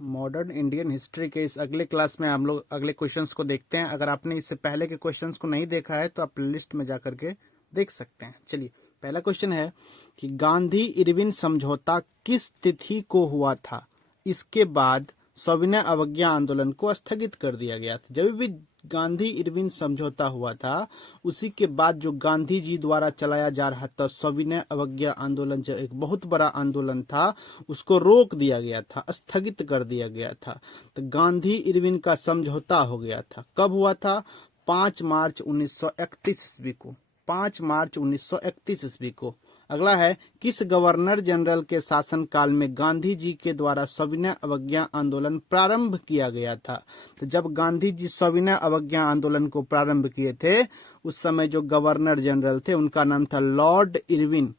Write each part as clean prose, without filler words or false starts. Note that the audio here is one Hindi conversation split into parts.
मॉडर्न इंडियन हिस्ट्री के इस अगले क्लास में हम लोग अगले क्वेश्चंस को देखते हैं। अगर आपने इससे पहले के क्वेश्चंस को नहीं देखा है तो आप प्लेलिस्ट में जाकर के देख सकते हैं। चलिए, पहला क्वेश्चन है कि गांधी इरविन समझौता किस तिथि को हुआ था? इसके बाद सविनय अवज्ञा आंदोलन को स्थगित कर दिया गया था। जब भी गांधी इरविन समझौता हुआ था, उसी के बाद जो गांधी जी द्वारा चलाया जा रहा था सविनय अवज्ञा आंदोलन, जो एक बहुत बड़ा आंदोलन था, उसको रोक दिया गया था, स्थगित कर दिया गया था। तो गांधी इरविन का समझौता हो गया था। कब हुआ था? 5 मार्च 1931 ईस्वी को। 5 मार्च 1931 ईस्वी को। अगला है, किस गवर्नर जनरल के शासनकाल में गांधी जी के द्वारा सविनय अवज्ञा आंदोलन प्रारंभ किया गया था? तो जब गांधी जी सविनय अवज्ञा आंदोलन को प्रारंभ किए थे, उस समय जो गवर्नर जनरल थे उनका नाम था लॉर्ड इरविन।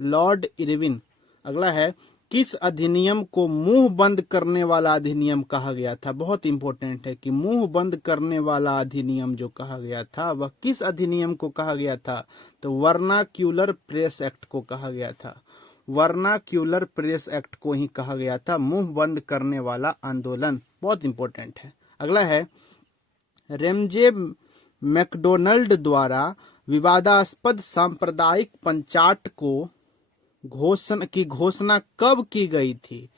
Lord Irwin. अगला है, किस अधिनियम को मुंह बंद करने वाला अधिनियम कहा गया था? बहुत इंपॉर्टेंट है कि मुंह बंद करने वाला अधिनियम जो कहा गया था वह किस अधिनियम को कहा गया था? तो वर्नाक्यूलर प्रेस एक्ट को कहा गया था। वर्नाक्यूलर प्रेस एक्ट को ही कहा गया था मुंह बंद करने वाला आंदोलन। बहुत इंपॉर्टेंट है। अगला है, रेमजे मैकडोनल्ड द्वारा विवादास्पद सांप्रदायिक पंचाट को घोषणा कब की गई थी?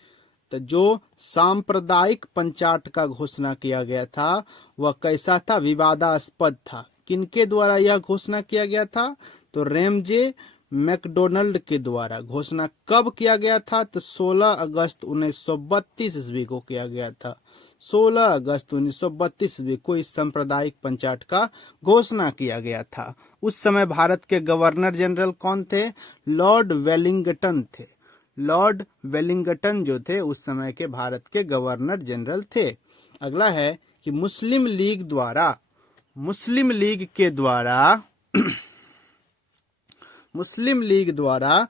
तो जो सांप्रदायिक पंचाट का घोषणा किया गया था वह कैसा था? विवादास्पद था। किनके द्वारा यह घोषणा किया गया था? तो रेमजे मैकडोनल्ड के द्वारा। घोषणा कब किया गया था? तो 16 अगस्त 1932 ईस्वी को किया गया था। 16 अगस्त 1932 ईस्वी को इस सांप्रदायिक पंचाट का घोषणा किया गया था। उस समय भारत के गवर्नर जनरल कौन थे? लॉर्ड वेलिंगटन थे। लॉर्ड वेलिंगटन जो थे उस समय के भारत के गवर्नर जनरल थे। अगला है कि मुस्लिम लीग द्वारा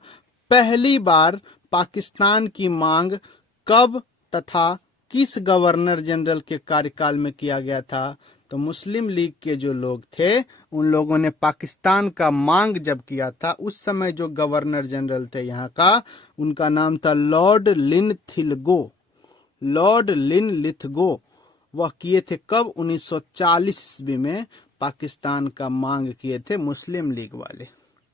पहली बार पाकिस्तान की मांग कब तथा किस गवर्नर जनरल के कार्यकाल में किया गया था? तो मुस्लिम लीग के जो लोग थे उन लोगों ने पाकिस्तान का मांग जब किया था, उस समय जो गवर्नर जनरल थे यहाँ का, उनका नाम था लॉर्ड लिनथिलगो। लॉर्ड लिनथिलगो। वह किए थे कब? 1940 ईस्वी में पाकिस्तान का मांग किए थे मुस्लिम लीग वाले।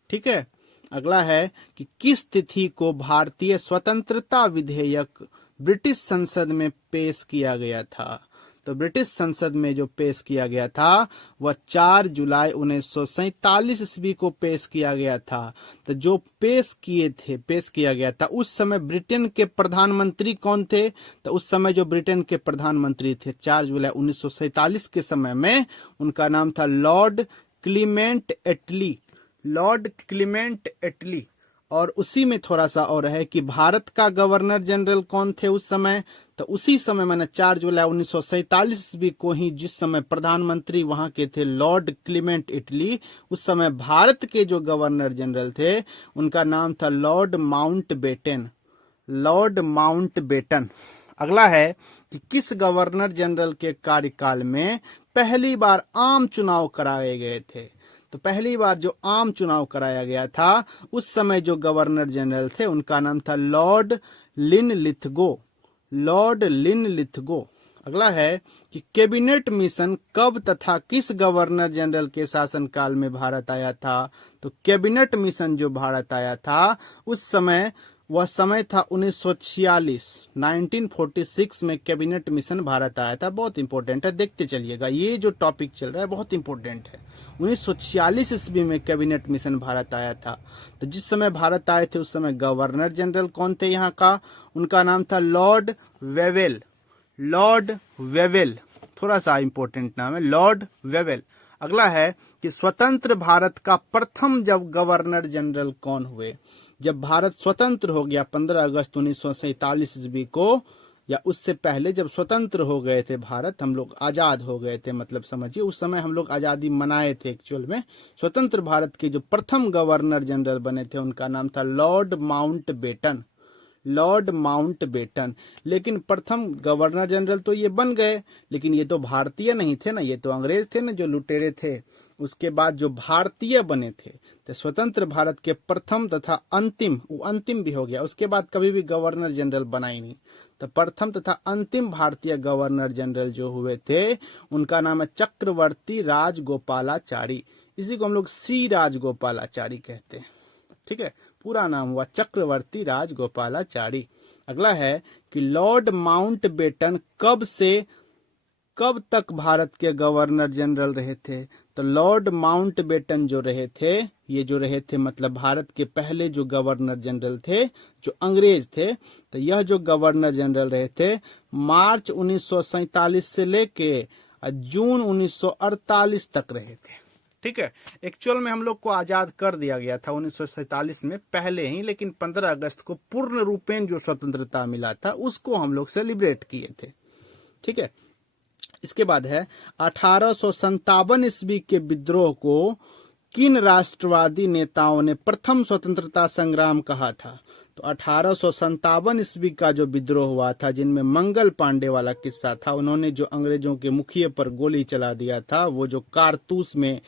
ठीक है। अगला है कि किस तिथि को भारतीय स्वतंत्रता विधेयक ब्रिटिश संसद में पेश किया गया था? तो ब्रिटिश संसद में जो पेश किया गया था वह 4 जुलाई 1947 ईस्वी को पेश किया गया था। तो जो पेश किया गया था, उस समय ब्रिटेन के प्रधानमंत्री कौन थे? तो उस समय जो ब्रिटेन के प्रधानमंत्री थे 4 जुलाई 1947 के समय में, उनका नाम था लॉर्ड क्लीमेंट एटली। लॉर्ड क्लीमेंट एटली। और उसी में थोड़ा सा और है कि भारत का गवर्नर जनरल कौन थे उस समय? तो उसी समय मैंने 4 जुलाई 1947 ईस्वी को ही जिस समय प्रधानमंत्री वहां के थे लॉर्ड क्लीमेंट एटली, उस समय भारत के जो गवर्नर जनरल थे उनका नाम था लॉर्ड माउंटबेटन। Lord Mountbatten. अगला है कि किस गवर्नर जनरल के कार्यकाल में पहली बार आम चुनाव कराए गए थे? तो पहली बार जो आम चुनाव कराया गया था, उस समय जो गवर्नर जनरल थे उनका नाम था लॉर्ड लिनलिथगो। Lord Linlithgow. अगला है कि कैबिनेट मिशन कब तथा किस गवर्नर जनरल के शासनकाल में भारत आया था? तो कैबिनेट मिशन जो भारत आया था उस समय, वह समय था 1946। 1946 में कैबिनेट मिशन भारत आया था। बहुत इंपॉर्टेंट है, देखते चलिएगा। ये जो टॉपिक चल रहा है बहुत इंपॉर्टेंट है। 1946 ईस्वी में कैबिनेट मिशन भारत आया था। तो जिस समय भारत आए थे उस समय गवर्नर जनरल कौन थे यहाँ का? उनका नाम था लॉर्ड वेवेल। Lord Wavell. थोड़ा सा इंपॉर्टेंट नाम है, लॉर्ड वेवेल। अगला है कि स्वतंत्र भारत का प्रथम जब गवर्नर जनरल कौन हुए? जब भारत स्वतंत्र हो गया 15 अगस्त 1947 ईस्वी को, या उससे पहले जब स्वतंत्र हो गए थे भारत, हम लोग आजाद हो गए थे, मतलब समझिए उस समय हम लोग आजादी मनाए थे। एक्चुअल में स्वतंत्र भारत के जो प्रथम गवर्नर जनरल बने थे उनका नाम था लॉर्ड माउंटबेटन। Lord Mountbatten. लेकिन प्रथम गवर्नर जनरल तो ये बन गए, लेकिन ये तो भारतीय नहीं थे ना, ये तो अंग्रेज थे ना जो लुटेरे थे। उसके बाद जो भारतीय बने थे, तो स्वतंत्र भारत के प्रथम तथा अंतिम, वो अंतिम भी हो गया, उसके बाद कभी भी गवर्नर जनरल बना ही नहीं। तो प्रथम तथा अंतिम भारतीय गवर्नर जनरल जो हुए थे उनका नाम है चक्रवर्ती राजगोपालाचारी। इसी को हम लोग सी राजगोपालाचारी कहते हैं। ठीक है, पूरा नाम हुआ चक्रवर्ती राजगोपालाचारी। अगला है कि लॉर्ड माउंटबेटन कब तक भारत के गवर्नर जनरल रहे थे। तो लॉर्ड माउंटबेटन जो रहे थे मतलब भारत के पहले जो गवर्नर जनरल थे जो अंग्रेज थे, तो यह जो गवर्नर जनरल रहे थे मार्च 1947 से लेके जून 1948 तक रहे थे। ठीक है, एक्चुअल में हम लोग को आजाद कर दिया गया था 1947 में पहले ही, लेकिन 15 अगस्त को पूर्ण रूपेण जो स्वतंत्रता मिला था उसको हम लोग सेलिब्रेट किए थे। ठीक है, इसके बाद है 1857 ईस्वी के विद्रोह को किन राष्ट्रवादी नेताओं ने प्रथम स्वतंत्रता संग्राम कहा था। तो 1857 ईस्वी का जो विद्रोह हुआ था जिनमें मंगल पांडे वाला किस्सा था, उन्होंने जो अंग्रेजों के मुखिए पर गोली चला दिया था, वो जो कारतूस में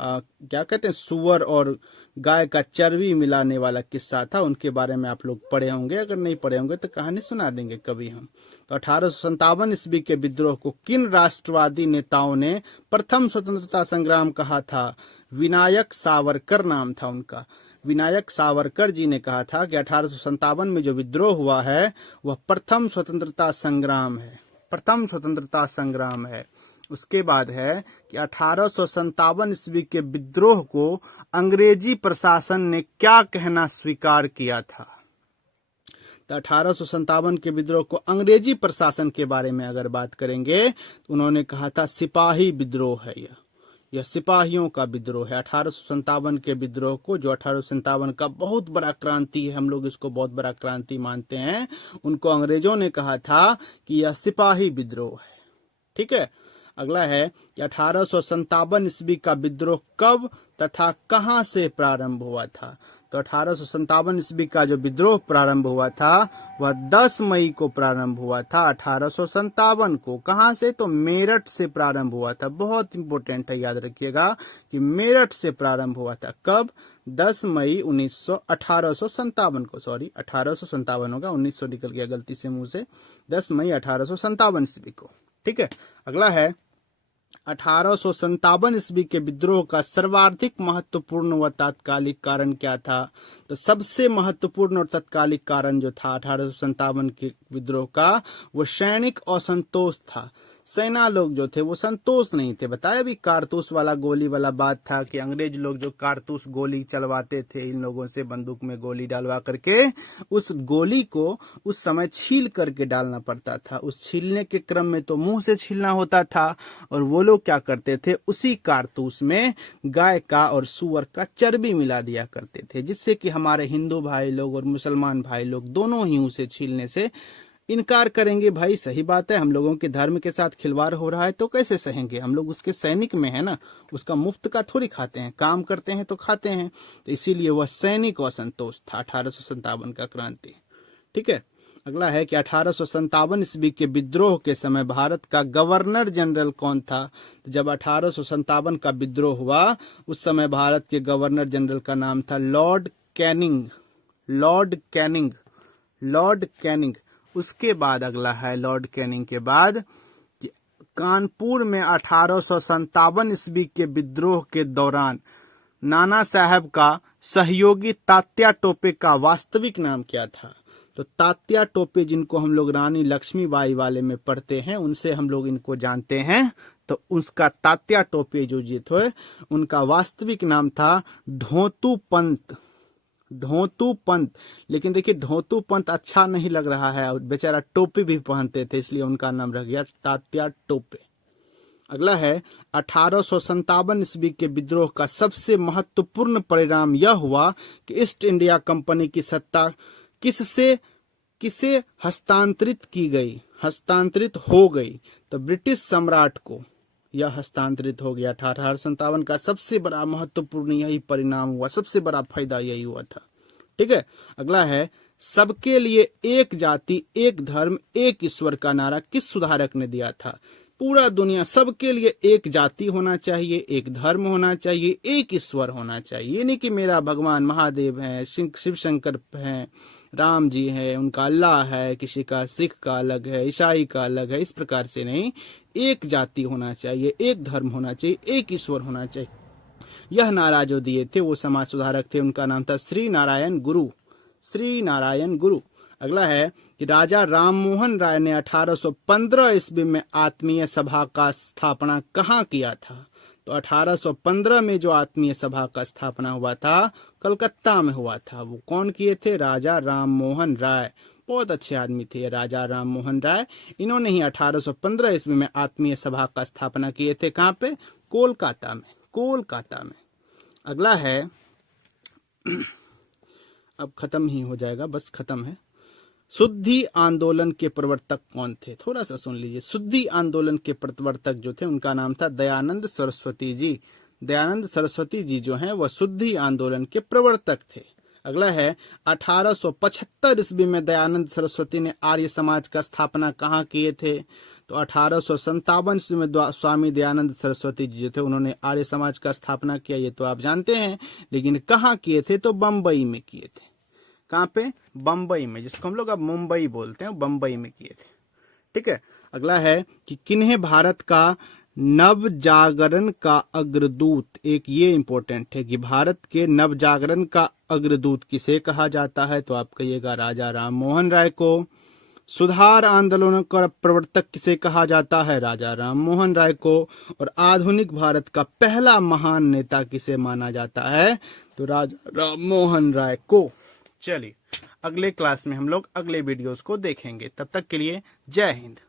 क्या कहते हैं सुअर और गाय का चर्बी मिलाने वाला किस्सा था, उनके बारे में आप लोग पढ़े होंगे। अगर नहीं पढ़े होंगे तो कहानी सुना देंगे कभी हम। तो 1857 ईस्वी के विद्रोह को किन राष्ट्रवादी नेताओं ने प्रथम स्वतंत्रता संग्राम कहा था। विनायक सावरकर नाम था उनका। विनायक सावरकर जी ने कहा था कि 1857 में जो विद्रोह हुआ है वह प्रथम स्वतंत्रता संग्राम है। उसके बाद है कि 1857 ईस्वी के विद्रोह को अंग्रेजी प्रशासन ने क्या कहना स्वीकार किया था। तो 1857 के विद्रोह को अंग्रेजी प्रशासन के बारे में अगर बात करेंगे तो उन्होंने कहा था सिपाही विद्रोह है, यह सिपाहियों का विद्रोह है। 1857 के विद्रोह को, जो 1857 का बहुत बड़ा क्रांति है, हम लोग इसको बहुत बड़ा क्रांति मानते हैं, उनको अंग्रेजों ने कहा था कि यह सिपाही विद्रोह है। ठीक है, अगला है कि 1857 ईस्वी का विद्रोह कब तथा कहां से प्रारंभ हुआ था। तो 1857 ईस्वी का जो विद्रोह प्रारंभ हुआ था वह 10 मई को प्रारंभ हुआ था 1857 को। कहां से? तो मेरठ से प्रारंभ हुआ था। बहुत इंपॉर्टेंट है, याद रखिएगा कि मेरठ से प्रारंभ हुआ था। कब? 10 मई 1857 को। सॉरी, 1857 होगा, 1900 निकल गया गलती से मुंह से। 10 मई 1857 ईस्वी को। ठीक है, अगला है 1857 ईस्वी के विद्रोह का सर्वाधिक महत्वपूर्ण व तात्कालिक कारण क्या था। तो सबसे महत्वपूर्ण और तात्कालिक कारण जो था 1857 के विद्रोह का, वो सैनिक असंतोष था। सेना लोग जो थे वो संतोष नहीं थे। बताया भी कारतूस वाला गोली वाला बात था कि अंग्रेज लोग जो कारतूस गोली चलवाते थे इन लोगों से, बंदूक में गोली डालवा करके, उस गोली को उस समय छील करके डालना पड़ता था। उस छीलने के क्रम में तो मुंह से छीलना होता था, और वो लोग क्या करते थे, उसी कारतूस में गाय का और सुअर का चर्बी मिला दिया करते थे, जिससे कि हमारे हिंदू भाई लोग और मुसलमान भाई लोग दोनों ही उसे छीलने से इनकार करेंगे। भाई सही बात है, हम लोगों के धर्म के साथ खिलवाड़ हो रहा है तो कैसे सहेंगे। हम लोग उसके सैनिक में है ना, उसका मुफ्त का थोड़ी खाते हैं, काम करते हैं तो खाते हैं। तो इसीलिए वह सैनिक असंतोष था 1857 का क्रांति। ठीक है, अगला है कि 1857 ईस्वी के विद्रोह के समय भारत का गवर्नर जनरल कौन था। जब 1857 का विद्रोह हुआ उस समय भारत के गवर्नर जनरल का नाम था लॉर्ड कैनिंग। उसके बाद अगला है लॉर्ड कैनिंग के बाद कानपुर में 1857 ईस्वी के विद्रोह के दौरान नाना साहब का सहयोगी तात्या टोपे का वास्तविक नाम क्या था। तो तात्या टोपे, जिनको हम लोग रानी लक्ष्मीबाई वाले में पढ़ते हैं, उनसे हम लोग इनको जानते हैं। तो उसका तात्या टोपे जो जी थे उनका वास्तविक नाम था ढोंतू पंत। लेकिन देखिए ढोंतू पंत अच्छा नहीं लग रहा है, और बेचारा टोपी भी पहनते थे, इसलिए उनका नाम रह गया तात्या टोपे। अगला है 1857 ईस्वी के विद्रोह का सबसे महत्वपूर्ण परिणाम यह हुआ कि ईस्ट इंडिया कंपनी की सत्ता किसे हस्तांतरित हो गई। तो ब्रिटिश सम्राट को यह हस्तांतरित हो गया। 1857 का सबसे बड़ा महत्वपूर्ण यही परिणाम हुआ, सबसे बड़ा फायदा यही हुआ था। ठीक है, अगला है सबके लिए एक जाति, एक धर्म, एक ईश्वर का नारा किस सुधारक ने दिया था। पूरा दुनिया सबके लिए एक जाति होना चाहिए, एक धर्म होना चाहिए, एक ईश्वर होना चाहिए। ये नहीं कि मेरा भगवान महादेव है, शिव शंकर है, राम जी है, उनका अल्लाह है, किसी का सिख का अलग है, ईसाई का अलग है, इस प्रकार से नहीं। एक जाति होना चाहिए, एक धर्म होना चाहिए, एक ईश्वर होना चाहिए। यह नारा जो दिए थे वो समाज सुधारक थे, उनका नाम था श्री नारायण गुरु। श्री नारायण गुरु। अगला है कि राजा राममोहन राय ने 1815 ईस्वी में आत्मीय सभा का स्थापना कहाँ किया था? तो 1815 में जो आत्मीय सभा का स्थापना हुआ था कलकत्ता में हुआ था। वो कौन किए थे? राजा राममोहन राय। बहुत अच्छे आदमी थे ये राजा राममोहन राय। इन्होंने ही 1815 ईस्वी में आत्मीय सभा का स्थापना किए थे। कहाँ पे? कोलकाता में। कोलकाता में। अगला है, अब खत्म ही हो जाएगा, बस खत्म है। शुद्धि आंदोलन के प्रवर्तक कौन थे? थोड़ा सा सुन लीजिए। शुद्धि आंदोलन के प्रवर्तक जो थे उनका नाम था दयानंद सरस्वती जी। दयानंद सरस्वती जी जो हैं वह शुद्धि आंदोलन के प्रवर्तक थे। अगला है 1875 ईस्वी में दयानंद सरस्वती ने आर्य समाज का स्थापना कहाँ किए थे? तो 1857 ईस्वी में स्वामी दयानंद सरस्वती जी जो थे उन्होंने आर्य समाज का स्थापना किया, ये तो आप जानते हैं। लेकिन कहाँ किए थे? तो बम्बई में किए थे। कहाँ पे? बम्बई में, जिसको हम लोग अब मुंबई बोलते हैं, बम्बई में किए थे। ठीक है। अगला है कि किन्हें भारत का नव जागरण का अग्रदूत, एक ये इंपॉर्टेंट है कि भारत के नव जागरण का अग्रदूत किसे कहा जाता है? तो आप कहिएगा राजा राममोहन राय को। सुधार आंदोलनों का प्रवर्तक किसे कहा जाता है? राजा राममोहन राय को। और आधुनिक भारत का पहला महान नेता किसे माना जाता है? तो राजा राममोहन राय को। चलिए अगले क्लास में हम लोग अगले वीडियोस को देखेंगे। तब तक के लिए जय हिंद।